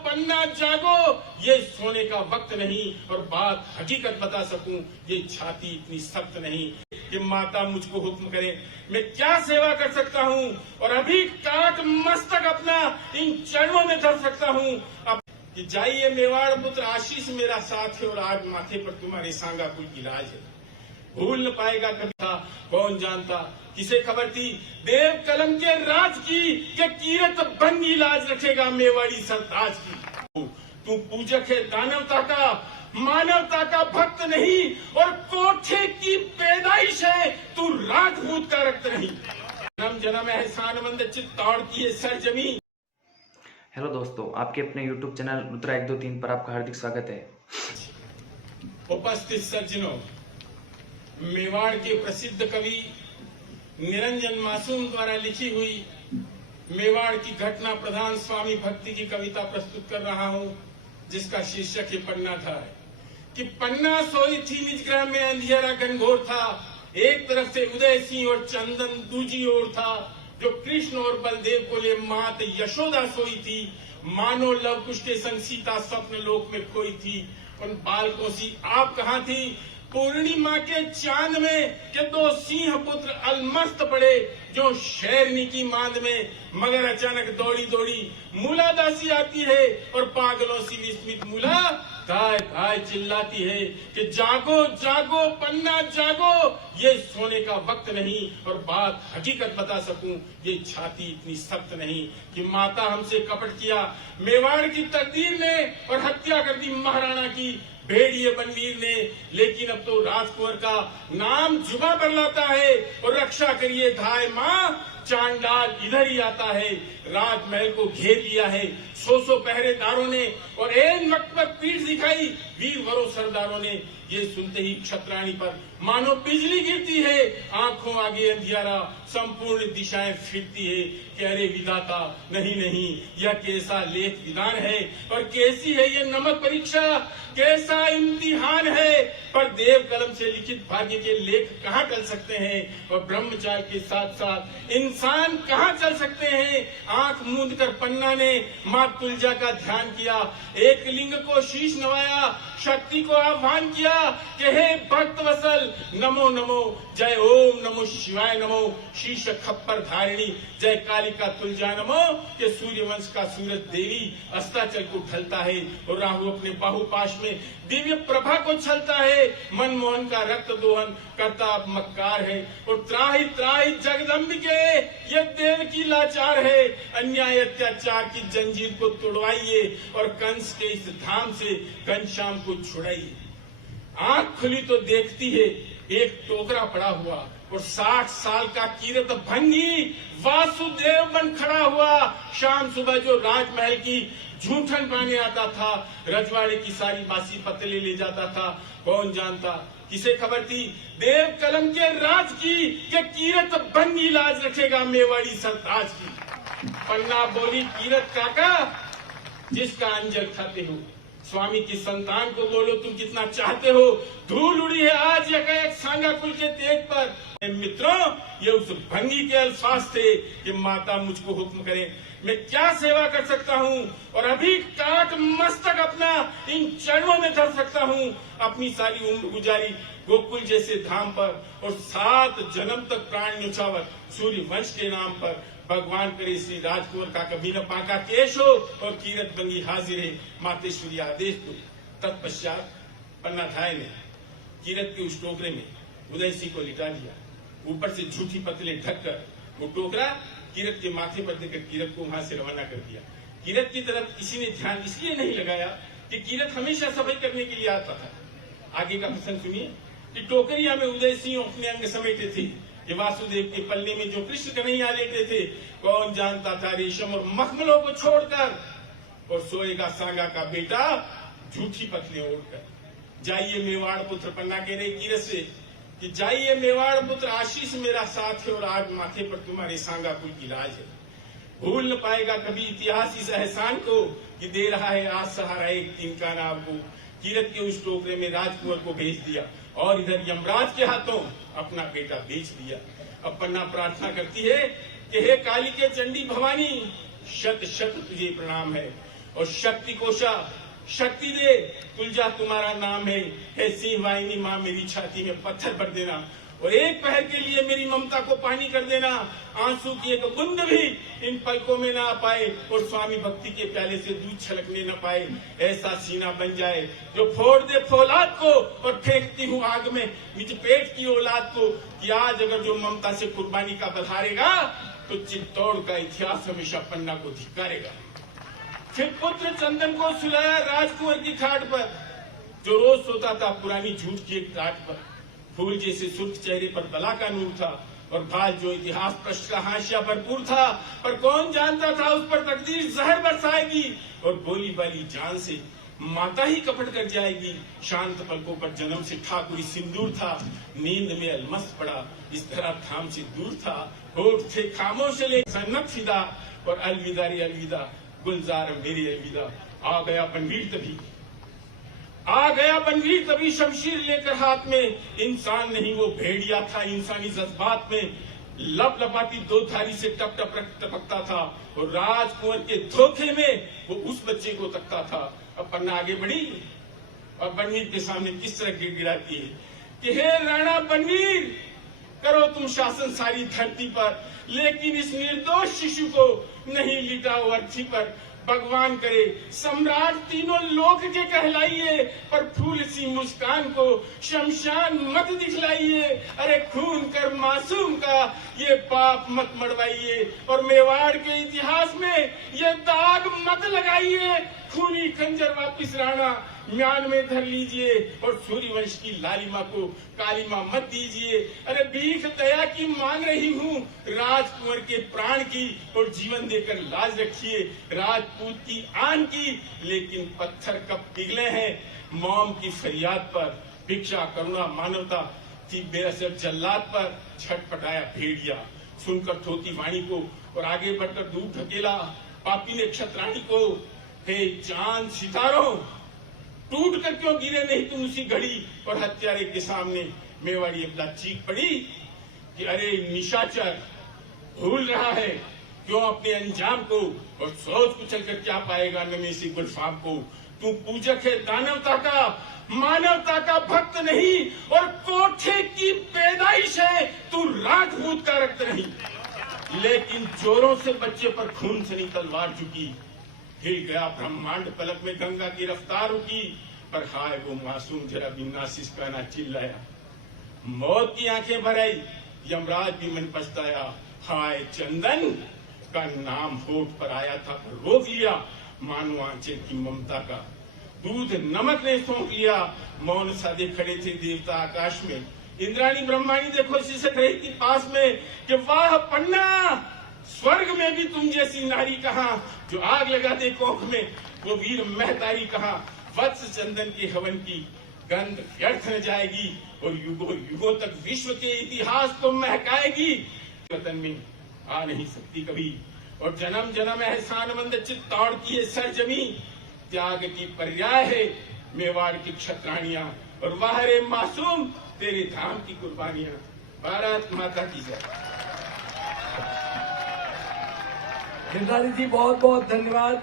पन्ना जागो, ये सोने का वक्त नहीं। और बात हकीकत बता सकूं, ये छाती इतनी सख्त नहीं कि माता मुझको हुक्म करे। मैं क्या सेवा कर सकता हूं और अभी काट मस्तक अपना इन चरणों में धर सकता हूं। अब कि जाइए मेवाड़ पुत्र, आशीष मेरा साथ है और आज माथे पर तुम्हारे सांगा कुल की लाज है। भूल न पाएगा कभी था, कौन जानता किसे खबर थी देव कलम के राज की, कि कीरत बंगी लाज रखेगा मेवाड़ी सरताज की। तू पूजक है दानवता का, मानवता का भक्त नहीं, और कोठे की पैदाइश है, तू राजपूत का रक्त नहीं। जन्म जन्म एहसानमंद चित्तौड़ की है सरजमी। हेलो दोस्तों, आपके अपने YouTube चैनल रुद्रा 123 पर आपका हार्दिक स्वागत है। उपस्थित सज्जनों, मेवाड़ के प्रसिद्ध कवि निरंजन मासूम द्वारा लिखी हुई मेवाड़ की घटना प्रधान स्वामी भक्ति की कविता प्रस्तुत कर रहा हूं, जिसका शीर्षक है पन्ना था। कि पन्ना सोई थी निज ग्रह में, अंधियारा घनघोर था। एक तरफ से उदय सिंह और चंदन दूजी ओर था। जो कृष्ण और बलदेव को ले मात यशोदा सोई थी। मानो लव कुश के संग सीता स्वप्न लोक में खोई थी। उन बालकों सी आप कहाँ थी पूर्णिमा के चांद में, कि दो सिंह पुत्र अलमस्त पड़े जो शेरनी की मांद में। मगर अचानक दौड़ी दौड़ी मूला दासी आती है, और पागलों सी विस्मित मूला धाय धाय चिल्लाती है कि जागो जागो पन्ना जागो, ये सोने का वक्त नहीं। और बात हकीकत बता सकूं, ये छाती इतनी सख्त नहीं कि माता हमसे कपट किया मेवाड़ की तकदीर ने, और हत्या कर दी महाराणा की भेड़िए बनवीर ने। लेकिन अब तो राजकुंवर का नाम जुबा पर लाता है, और रक्षा करिए धाय माँ, चांडाल इधर ही आता है। राजमहल को घेर लिया है 100 पहरेदारों ने, और एन वक्त पर पीठ दिखाई वीरवरों सरदारों ने। ये सुनते ही क्षत्राणी पर मानो बिजली गिरती है। आंखों आगे अंधियारा, संपूर्ण दिशाएं फिरती है कि अरे विधाता, नहीं नहीं, यह कैसा लेख विधान है, और कैसी है ये नमक परीक्षा, कैसा इम्तिहान है। पर देव कलम से लिखित भाग्य के लेख कहाँ टल सकते हैं, और ब्रह्मचार्य के साथ साथ इंसान कहाँ चल सकते हैं। आंख मूंद कर पन्ना ने माँ तुलजा का ध्यान किया। एक लिंग को शीश नवाया, शक्ति को आह्वान किया कि हे भक्त वसल, नमो नमो, जय ओम नमो शिवाय नमो, शीश खप्पर धारिणी, जय कालिका तुलजा नमो। कि सूर्यवंश का सूरज देवी अस्ताचल को ढलता है, और राहु अपने बाहुपाश में दिव्य प्रभा को छलता है। मनमोहन का रक्त दोहन करता अब मक्कार है, और त्राहि त्राहि जगदम्बिके, ये देव की लाचार है। अन्याय अत्याचार की जंजीर को तोड़वाइए, और कंस के इस धाम से घनश्याम को छुड़ाइए। आंख खुली तो देखती है एक टोकरा पड़ा हुआ, और 60 साल का कीरत भंगी वासुदेव बन खड़ा हुआ। शाम सुबह जो राजमहल की झूठन पाने आता था, रजवाड़े की सारी बासी पतले ले जाता था। कौन जानता किसे खबर थी देव कलम के राज की, कि कीरत बंगी लाज रखेगा मेवाड़ी सरताज की। पन्ना बोली कीरत काका, जिसका अंजल खाते हो, स्वामी की संतान को बोलो तुम कितना चाहते हो। धूल उड़ी है आज यकायक सांगा कुल के तेज पर। मित्रों, ये उस भंगी के अल्फाज थे कि माता मुझको हुक्म करे। मैं क्या सेवा कर सकता हूँ और अभी काट मस्तक अपना इन चरणों में धर सकता हूँ। अपनी सारी उम्र गुजारी गोकुल जैसे धाम पर, और 7 जन्म तक प्राण न्यौछावर सूर्य वंश के नाम पर। भगवान करे श्री राजकुंवर का कभी न पाका केश हो, और कीरत बंगी हाजिर है मातेश्वरी आदेश दो। तत्पश्चात पन्नाधाय ने कीरत के उस टोकरे में उदय सिंह को लिटा दिया। ऊपर से झूठी पतले ढककर वो टोकरा कीरत के माथे पर देकर कीरत को वहां से रवाना कर दिया। कीरत की तरफ किसी ने ध्यान इसलिए नहीं लगाया कि कीरत हमेशा सफाई करने के लिए आता था। आगे का प्रसंग सुनिए कि टोकरिया में उदय सिंह अपने अंग समेटे थे। ये वासुदेव के पल्ले में जो कृष्ण कन्हैया लेटे थे, कौन जानता था रेशम और मखमलों को छोड़कर, और सोएगा सांगा का बेटा झूठी पतले ओढ़कर। जाइए मेवाड़ पुत्र, पन्ना कह रहे कीरत से कि जाइए मेवाड़ पुत्र, आशीष मेरा साथ है और आज माथे पर तुम्हारे सांगा कुल की लाज है। भूल न पाएगा कभी इतिहास इस एहसान को, कि दे रहा है आज सहारा एक दिन का नाम को। कीरत के उस टोकरे में राजकुंवर को भेज दिया, और इधर यमराज के हाथों अपना बेटा बेच दिया। अब पन्ना प्रार्थना करती है कि हे काली के चंडी भवानी, शत शत तुझे प्रणाम है। और शक्ति कोशा शक्ति दे, तुलजा तुम्हारा नाम है। हे सिंह वाहिनी माँ, मेरी छाती में पत्थर भर देना और एक पहर के लिए मेरी ममता को पानी कर देना। आंसू की एक बूंद भी इन पलकों में ना आ पाए और स्वामी भक्ति के प्याले से दूध छलकने न पाए। ऐसा सीना बन जाए जो फोड़ दे फौलाद को और फेंकती हूँ आग में निज पेट की औलाद को, कि आज अगर जो ममता से कुर्बानी का बधारेगा तो चित्तौड़ का इतिहास हमेशा पन्ना को धिक्कारेगा। फिर पुत्र चंदन को सुलाया राजकुंवर की खाट पर, जो रोज सोता था पुरानी झूठ की एक टाट पर। फूल जैसे सुर्ख चेहरे पर बला का नूर था और भाल जो इतिहास पृष्ठ का हाशिया भरपूर था, पर कौन जानता था उस पर तकदीर जहर बरसाएगी और बोली वाली जान से माता ही कपट कर जाएगी। शांत पलकों पर जन्म से ठाकुरी सिंदूर था, नींद में अलमस्त पड़ा इस तरह थाम से दूर था। होठ थे खामोश ले सन्नत फिदा और अलविदा रे अलविदा गुलजार मेरी अलविदा। आ गया बनवीर तभी शमशीर लेकर हाथ में, इंसान नहीं वो भेड़िया था इंसानी जज्बात में। लप लपाती दो धारी से टप टप टपकता था और राजकुंवर के धोखे में वो उस बच्चे को तकता था। अब पन्ना आगे बढ़ी और बनवीर के सामने किस तरह गिड़गिड़ाती है कि हे राणा बनवीर, करो तुम शासन सारी धरती पर, लेकिन इस निर्दोष शिशु को नहीं लिटाओ अर्थी पर। भगवान करे सम्राट तीनों लोक के कहलाइए, पर फूल सी मुस्कान को शमशान मत दिखलाइए। अरे खून कर मासूम का ये पाप मत मड़वाइए और मेवाड़ के इतिहास में ये दाग मत लगाइए। खूनी खंजर वापिस राणा म्यान में धर लीजिए और सूर्यवंश की लालिमा को कालिमा मत दीजिए। अरे भीख दया की मांग रही हूँ, राजकुंवर के प्राण की और जीवन देकर लाज रखिए। राजपूत की आन की, लेकिन पत्थर कब पिघले हैं मौम की फरियाद पर। भिक्षा करुणा मानवता थी बेअसर जल्लाद पर, छटपटाया भेड़िया सुनकर थोती वाणी को और आगे बढ़कर दूर ढकेला। पापी ने क्षत्राणी को, हे चांद सितारों, टूट कर क्यों गिरे नहीं तुम उसी घड़ी। और हत्यारे के सामने मेवाड़ी अब्ला चीख पड़ी कि अरे निशाचर, भूल रहा है क्यों अपने अंजाम को, और सोच कुचल कर क्या पाएगा नमे से गुलफाम को। तू पूजक है दानवता का, मानवता का भक्त नहीं, और कोठे की पैदाइश है, तू राजपूत का रक्त नहीं। लेकिन जोरों से बच्चे पर खून सनी तलवार झुकी, हिल गया ब्रह्मांड पलक में गंगा की रफ्तार रुकी। पर हाय वो मासूम जरा भी नासिस का ना चिल्लाया। मौत की आंखें भर आई, यमराज भी मन पछताया। हाय चंदन का नाम होठ पर आया था पर रोक लिया, मानो आंचल की ममता का दूध नमक ने सौंप लिया। मौन साधे खड़े थे देवता आकाश में, इंद्राणी ब्रह्माणी देखो सिसक रही थी पास में कि वाह पन्ना, स्वर्ग में भी तुम जैसी नारी कहाँ, जो आग लगा दे कोख में वो वीर महतारी कहाँ। वत्स चंदन के हवन की गंध व्यर्थ न जाएगी और युगों युगों तक विश्व के इतिहास को महकाएगी। वतन में आ नहीं सकती कभी और जन्म जन्म एहसानमंद चित्तौड़ की ये सरजमी। त्याग की पर्याय है मेवाड़ की क्षत्राणियां और वाह रे मासूम तेरे धाम की कुर्बानियां। भारत माता की जय। गिरधारी जी बहुत बहुत धन्यवाद।